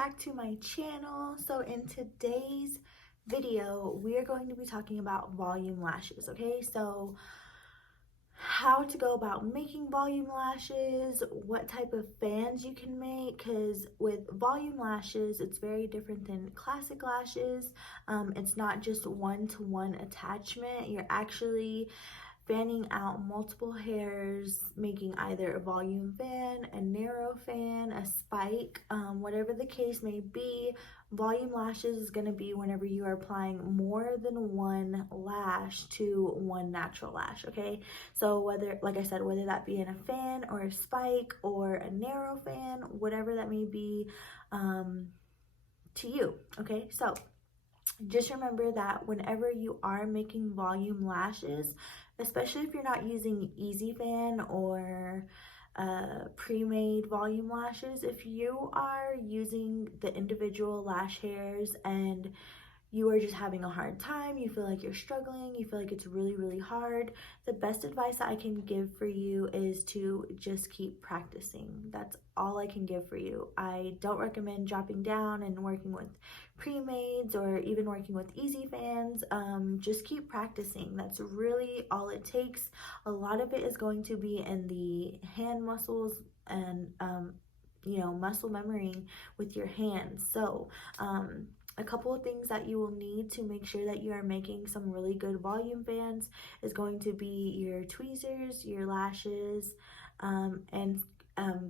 back to my channel. So in today's video, we are going to be talking about volume lashes, okay? So how to go about making volume lashes, what type of fans you can make, because with volume lashes, it's very different than classic lashes. It's not just one-to-one attachment. You're actually fanning out multiple hairs, making either a volume fan, a narrow fan, a spike, whatever the case may be. Volume lashes is going to be whenever you are applying more than one lash to one natural lash, okay? So whether, like I said, whether that be in a fan or a spike or a narrow fan, whatever that may be to you, okay? So just remember that whenever you are making volume lashes, especially if you're not using easy fan or pre-made volume lashes, if you are using the individual lash hairs and you are just having a hard time, you feel like you're struggling, you feel like it's really hard, the best advice that I can give for you is to just keep practicing. That's all I can give for you. I don't recommend dropping down and working with pre-mades or even working with easy fans. Just keep practicing. That's really all it takes. A lot of it is going to be in the hand muscles and muscle memory with your hands. So a couple of things that you will need to make sure that you are making some really good volume fans is going to be your tweezers, your lashes, and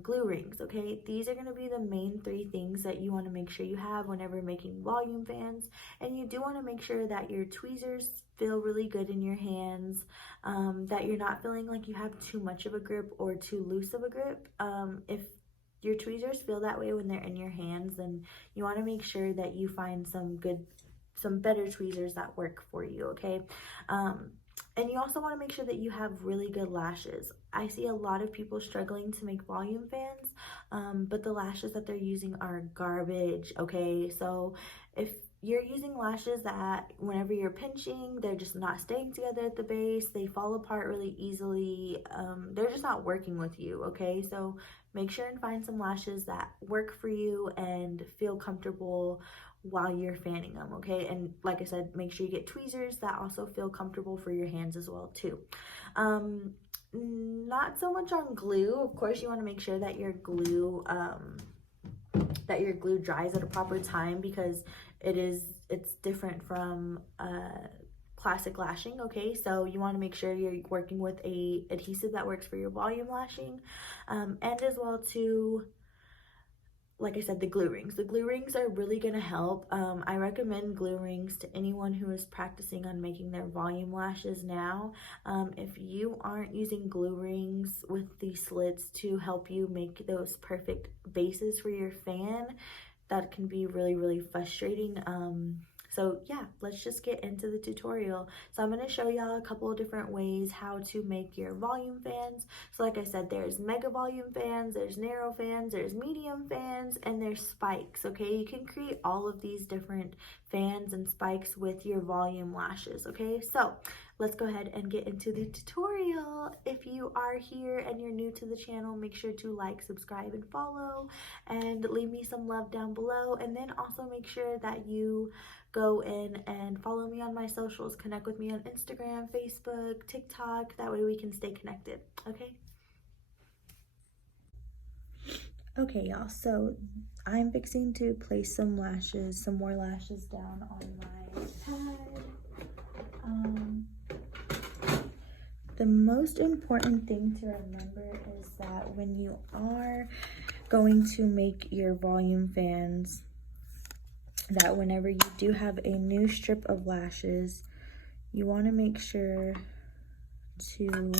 glue rings, okay? These are going to be the main three things that you want to make sure you have whenever making volume fans. And you do want to make sure that your tweezers feel really good in your hands, that you're not feeling like you have too much of a grip or too loose of a grip. If your tweezers feel that way when they're in your hands, then you want to make sure that you find some better tweezers that work for you, okay? And you also want to make sure that you have really good lashes. I see a lot of people struggling to make volume fans, but the lashes that they're using are garbage, okay? So if you're using lashes that whenever you're pinching, they're just not staying together at the base, they fall apart really easily, they're just not working with you, okay? So make sure and find some lashes that work for you and feel comfortable while you're fanning them, okay? And like I said, make sure you get tweezers that also feel comfortable for your hands as well too. Not so much on glue. Of course, you want to make sure that your glue dries at a proper time, because it's different from classic lashing, okay? So you want to make sure you're working with a adhesive that works for your volume lashing, and as well too, like I said, the glue rings. The glue rings are really going to help. I recommend glue rings to anyone who is practicing on making their volume lashes now. If you aren't using glue rings with the slits to help you make those perfect bases for your fan, that can be really frustrating. So yeah, let's just get into the tutorial. So I'm going to show y'all a couple of different ways how to make your volume fans. So like I said, there's mega volume fans, there's narrow fans, there's medium fans, and there's spikes, okay? You can create all of these different fans and spikes with your volume lashes, okay? So let's go ahead and get into the tutorial. If you are here and you're new to the channel, make sure to like, subscribe, and follow, and leave me some love down below. And then also make sure that you go in and follow me on my socials. Connect with me on Instagram, Facebook, TikTok. That way we can stay connected, okay? Okay, y'all, so I'm fixing to place some more lashes down on my pad. The most important thing to remember is that when you are going to make your volume fans, that whenever you do have a new strip of lashes, you want to make sure to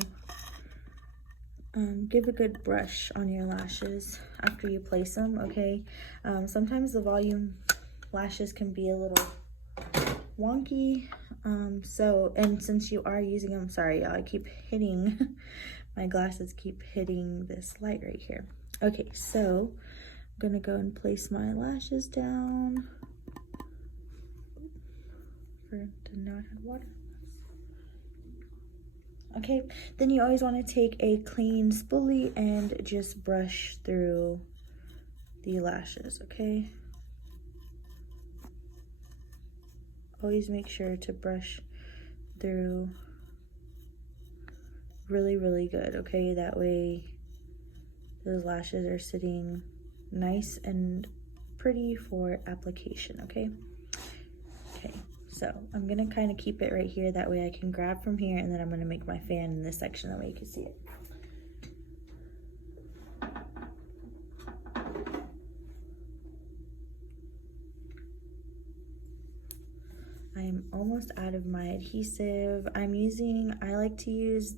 give a good brush on your lashes after you place them, okay? Sometimes the volume lashes can be a little wonky, and since you are using them, sorry y'all, I keep hitting my glasses keep hitting this light right here. Okay, so I'm gonna go and place my lashes down. Did not have water. Okay, then you always want to take a clean spoolie and just brush through the lashes, okay? always make sure to brush through really, really good, okay? That way those lashes are sitting nice and pretty for application, okay? Okay, so I'm gonna kind of keep it right here. That way I can grab from here, and then I'm gonna make my fan in this section. That way you can see it. I'm almost out of my adhesive. I like to use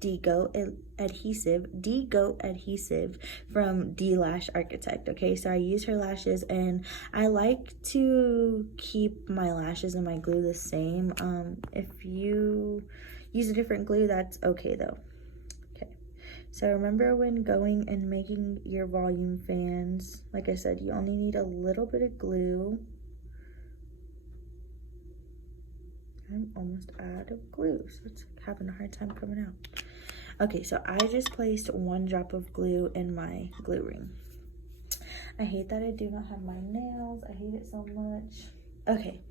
D-Goat adhesive from D-Lash Architect, okay? So I use her lashes, and I like to keep my lashes and my glue the same. If you use a different glue, that's okay though. Okay, so remember when going and making your volume fans, like I said, you only need a little bit of glue. I'm almost out of glue, so it's having a hard time coming out. Okay, so I just placed 1 drop of glue in my glue ring. I hate that I do not have my nails. I hate it so much. Okay,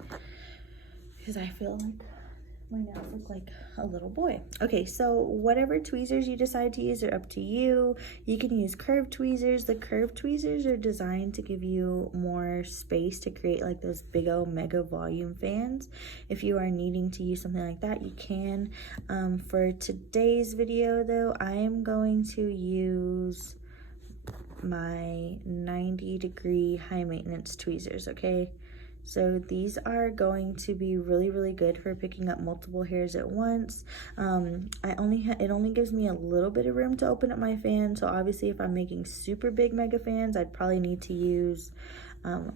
because I feel like my nails look like a little boy. Okay, so whatever tweezers you decide to use are up to you. You can use curved tweezers. The curved tweezers are designed to give you more space to create like those big old mega volume fans. If you are needing to use something like that, you can. For today's video though, I am going to use my 90-degree high maintenance tweezers, okay? So these are going to be really, really good for picking up multiple hairs at once. It only gives me a little bit of room to open up my fan. So obviously if I'm making super big mega fans, I'd probably need to use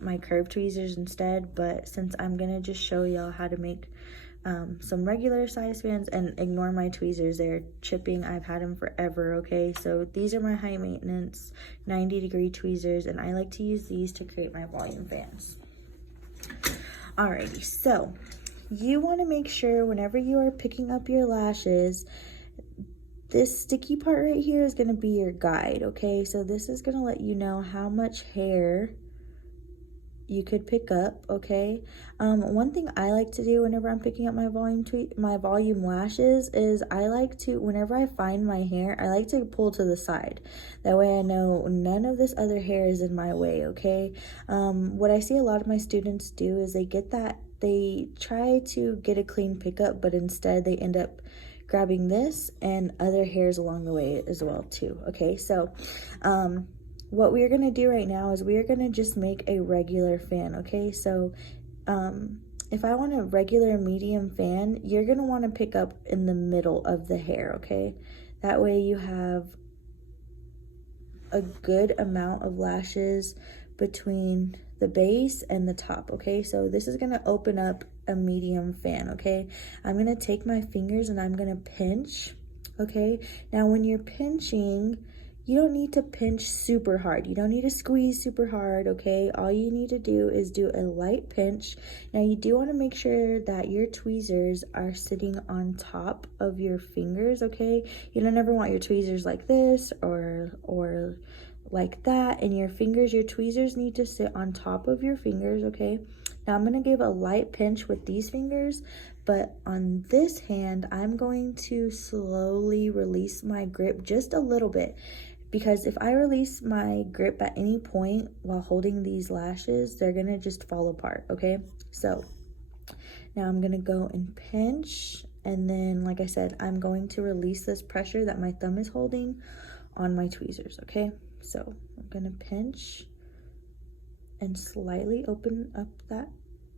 my curved tweezers instead. But since I'm gonna just show y'all how to make some regular size fans, and ignore my tweezers, they're chipping. I've had them forever, okay? So these are my high maintenance 90-degree tweezers, and I like to use these to create my volume fans. Alrighty, so you want to make sure whenever you are picking up your lashes, this sticky part right here is going to be your guide, okay? So this is going to let you know how much hair you could pick up, okay? One thing I like to do whenever I'm picking up my volume lashes is I like to, whenever I find my hair, I like to pull to the side. That way I know none of this other hair is in my way, okay? What I see a lot of my students do is they try to get a clean pickup, but instead they end up grabbing this and other hairs along the way as well too, okay? So what we're gonna do right now is we're gonna just make a regular fan, okay? So if I want a regular medium fan, you're gonna wanna pick up in the middle of the hair, okay? That way you have a good amount of lashes between the base and the top, okay? So this is gonna open up a medium fan, okay? I'm gonna take my fingers and I'm gonna pinch, okay? Now when you're pinching, you don't need to pinch super hard. You don't need to squeeze super hard, okay? All you need to do is do a light pinch. Now you do want to make sure that your tweezers are sitting on top of your fingers, okay? You don't ever want your tweezers like this or like that, and your tweezers need to sit on top of your fingers, okay? Now I'm going to give a light pinch with these fingers, but on this hand, I'm going to slowly release my grip just a little bit. Because if I release my grip at any point while holding these lashes, they're gonna just fall apart, okay? So now I'm gonna go and pinch, and then like I said, I'm going to release this pressure that my thumb is holding on my tweezers, okay? So I'm gonna pinch and slightly open up that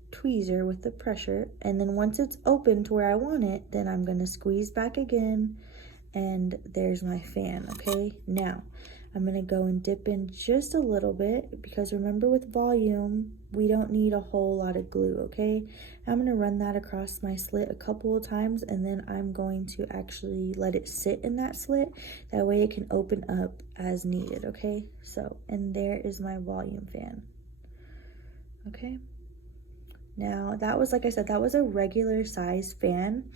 tweezer with the pressure, and then once it's open to where I want it, then I'm gonna squeeze back again, and there's my fan, okay? Now, I'm gonna go and dip in just a little bit, because remember with volume, we don't need a whole lot of glue, okay? I'm gonna run that across my slit a couple of times, and then I'm going to actually let it sit in that slit. That way it can open up as needed, okay? So, and there is my volume fan, okay? Now, that was, like I said, that was a regular size fan.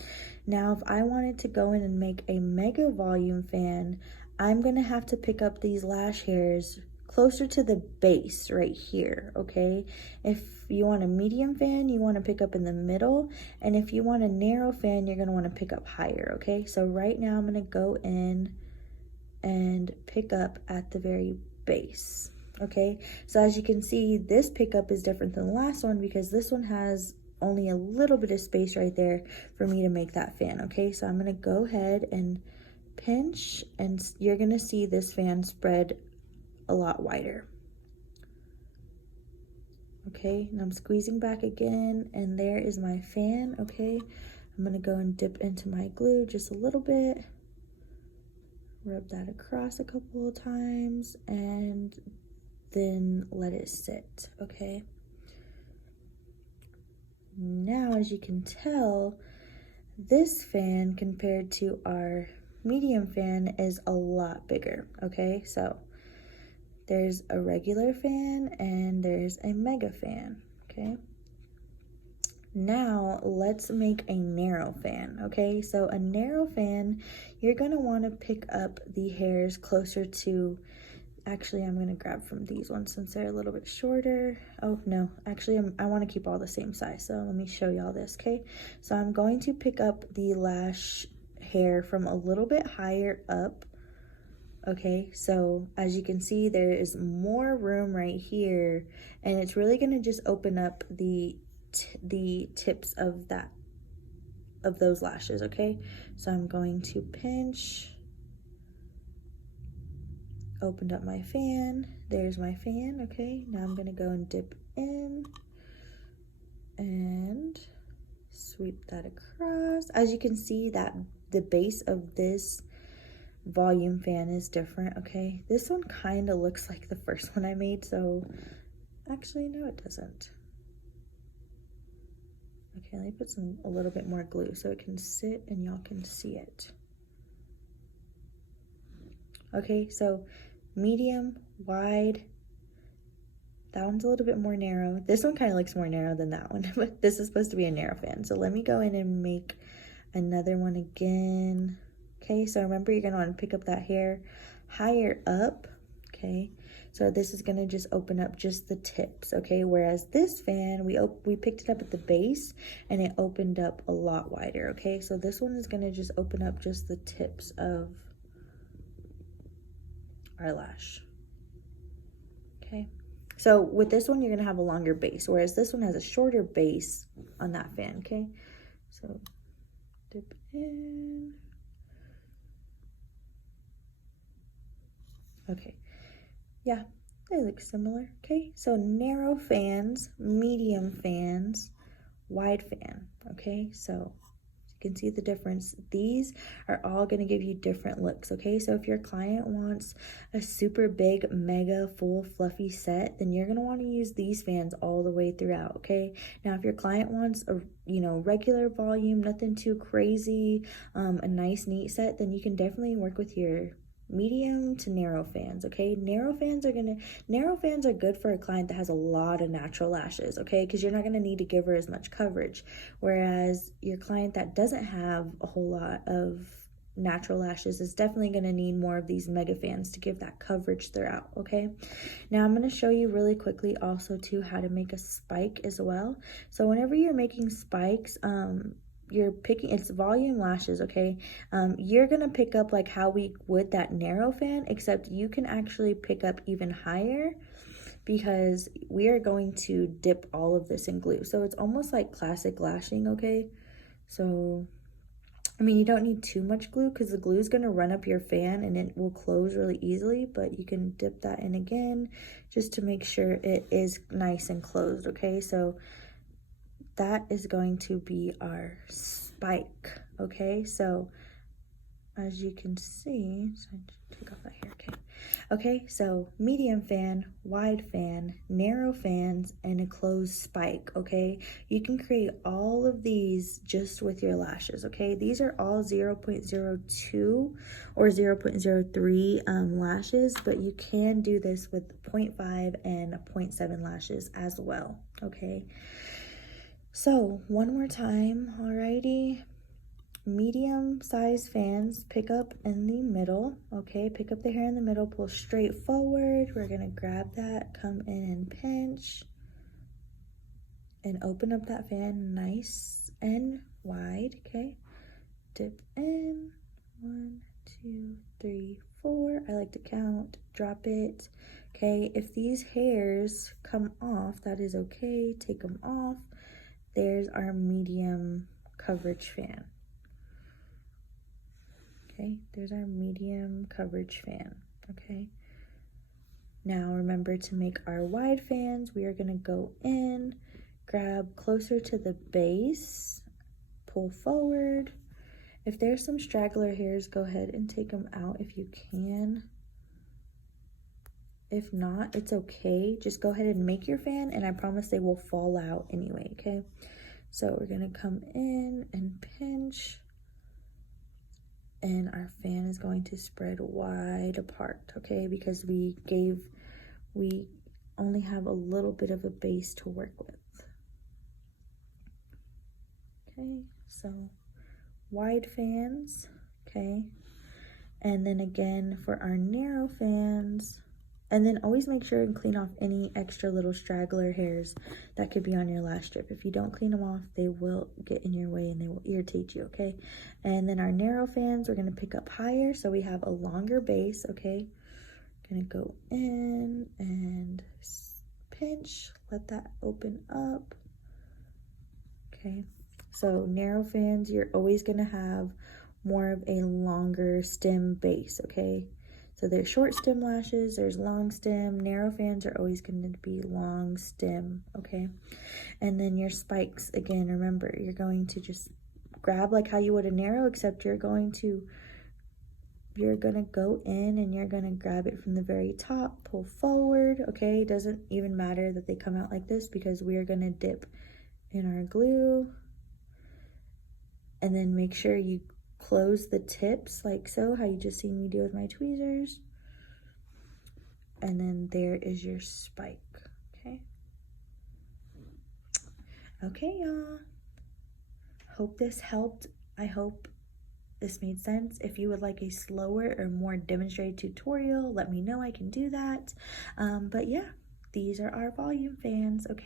Now, if I wanted to go in and make a mega volume fan, I'm gonna have to pick up these lash hairs closer to the base right here, okay? If you want a medium fan, you want to pick up in the middle, and if you want a narrow fan, you're going to want to pick up higher, okay? So right now I'm going to go in and pick up at the very base, okay? So as you can see, this pickup is different than the last one because this one has only a little bit of space right there for me to make that fan, okay? So I'm going to go ahead and pinch, and you're going to see this fan spread a lot wider. Okay, and I'm squeezing back again, and there is my fan, okay? I'm gonna go and dip into my glue just a little bit, rub that across a couple of times, and then let it sit, okay? Now, as you can tell, this fan compared to our medium fan is a lot bigger, okay? So there's a regular fan and there's a mega fan, okay? Now let's make a narrow fan, okay? So a narrow fan, you're gonna wanna pick up the hairs closer to, actually I'm gonna grab from these ones since they're a little bit shorter. Oh no, actually I wanna keep all the same size, so let me show y'all this, okay? So I'm going to pick up the lash hair from a little bit higher up. Okay, so as you can see, there is more room right here, and it's really going to just open up the tips of those lashes, okay? So I'm going to pinch, opened up my fan, there's my fan, okay? Now I'm going to go and dip in and sweep that across. As you can see, that the base of this volume fan is different, okay? This one kind of looks like the first one I made, so actually no, it doesn't. Okay, let me put a little bit more glue so it can sit and y'all can see it. Okay, so medium, wide. That one's a little bit more narrow. This one kind of looks more narrow than that one, but this is supposed to be a narrow fan. So let me go in and make another one again. Okay, so remember, you're gonna want to pick up that hair higher up, okay? So this is gonna just open up just the tips, okay? Whereas this fan, we picked it up at the base and it opened up a lot wider, okay? So this one is gonna just open up just the tips of our lash, okay? So with this one, you're gonna have a longer base, whereas this one has a shorter base on that fan, okay? So dip in. Okay, yeah, they look similar, okay? So narrow fans, medium fans, wide fan, okay? So you can see the difference. These are all gonna give you different looks, okay? So if your client wants a super big, mega, full, fluffy set, then you're gonna wanna use these fans all the way throughout, okay? Now, if your client wants a, regular volume, nothing too crazy, a nice, neat set, then you can definitely work with your medium to narrow fans, okay? Narrow fans are good for a client that has a lot of natural lashes, okay? Because you're not going to need to give her as much coverage, whereas your client that doesn't have a whole lot of natural lashes is definitely going to need more of these mega fans to give that coverage throughout, okay? Now I'm going to show you really quickly also too how to make a spike as well. So whenever you're making spikes, you're picking, it's volume lashes, okay? You're gonna pick up like how we would that narrow fan, except you can actually pick up even higher because we are going to dip all of this in glue. So it's almost like classic lashing, okay? So, I mean, you don't need too much glue because the glue is gonna run up your fan and it will close really easily, but you can dip that in again just to make sure it is nice and closed, okay? So that is going to be our spike, okay? So as you can see, so I take off that hair, okay? Okay, so medium fan, wide fan, narrow fans, and a closed spike, okay? You can create all of these just with your lashes, okay? These are all 0.02 or 0.03 lashes, but you can do this with 0.5 and 0.7 lashes as well, okay? So one more time, alrighty. medium size fans, pick up in the middle, okay? Pick up the hair in the middle, pull straight forward. We're gonna grab that, come in and pinch, and open up that fan nice and wide, okay? Dip in, 1, 2, 3, 4. I like to count, drop it, okay? If these hairs come off, that is okay, take them off. There's our medium coverage fan. Okay, there's our medium coverage fan, okay? Now remember to make our wide fans. We are gonna go in, grab closer to the base, pull forward. If there's some straggler hairs, go ahead and take them out if you can. If not, it's okay. Just go ahead and make your fan, and I promise they will fall out anyway, okay? So we're gonna come in and pinch, and our fan is going to spread wide apart, okay? Because we only have a little bit of a base to work with. Okay, so wide fans, okay? And then again for our narrow fans, and then always make sure and clean off any extra little straggler hairs that could be on your lash strip. If you don't clean them off, they will get in your way and they will irritate you, okay? And then our narrow fans, we're gonna pick up higher so we have a longer base, okay? Gonna go in and pinch, let that open up, okay? So narrow fans, you're always gonna have more of a longer stem base, okay? So there's short stem lashes, there's long stem. Narrow fans are always going to be long stem, okay? And then your spikes, again, remember, you're going to just grab like how you would a narrow, except you're going to go in and you're going to grab it from the very top, pull forward, okay? It doesn't even matter that they come out like this because we are going to dip in our glue. And then make sure you close the tips like so, how you just seen me do with my tweezers. And then there is your spike, okay? Okay, y'all. Hope this helped. I hope this made sense. If you would like a slower or more demonstrated tutorial, let me know. I can do that. But yeah, these are our volume fans, okay?